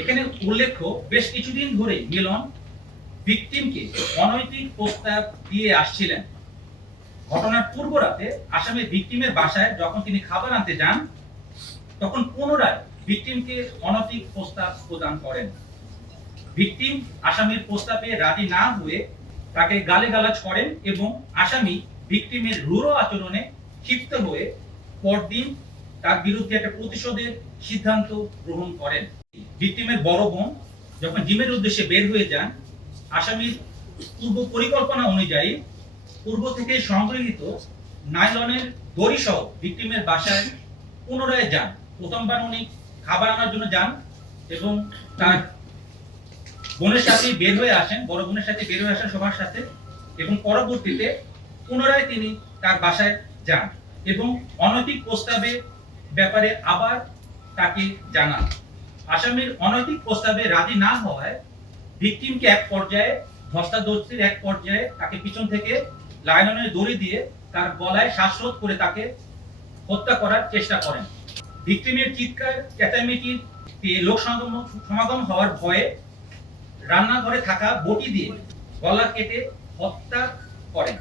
এখানে উল্লেখ্য বেশ কিছুদিন ধরে মিলন ভিকটিমকে অনৈতিক প্রস্তাব দিয়ে আসছিলেন। ঘটনার পূর্ব রাতে আসামের ভিকটিমের বাসায় যখন তিনি খাবার আনতে যান, তখন পুনরায় ভিকটিমকে অনৈতিক প্রস্তাব প্রদান করেন। ভিকটিম আসামির প্রস্তাবে রাজি না হয়ে তাকে গালিগালাজ করেন এবং আসামি ভিকটিমের রূঢ় আচরণে ক্ষিপ্ত হয়ে পরদিন তার বিরুদ্ধে একটা প্রতিশোধের সিদ্ধান্ত গ্রহণ করেন। ভিকটিমের বড় বোন যখন জিমের উদ্দেশ্যে বের হয়ে যান, আসামির পূর্ব পরিকল্পনা অনুযায়ী পূর্ব থেকে সংগৃহীত নাইলনের দড়ি সহ ভিকটিমের বাসায় পুনরায় যান। প্রথমবার উনি খাবার আনার জন্য যান এবং তার বোনের সাথে বের হয়ে আসেন, বড় বোনের সাথে বের হয়ে আসেন সবার সাথে, এবং পরবর্তীতে পুনরায় তিনি তার বাসায় যান এবং অনৈতিক প্রস্তাবের ব্যাপারে আবার তাকে জানান। আসামির অনৈতিক প্রস্তাবে রাজি না হওয়ায় ভিকটিমকে এক পর্যায়ে ধস্তাধস্তির এক পর্যায়ে তাকে পিছন থেকে লাইলনের দড়ি দিয়ে তার গলায় শ্বাসরোধ করে তাকে হত্যা করার চেষ্টা করেন। ভিকটিমের চিৎকার চেঁচামেচির লোক সমাগম হওয়ার ভয়ে রান্নাঘরে থাকা বটি দিয়ে গলা কেটে হত্যা করেন।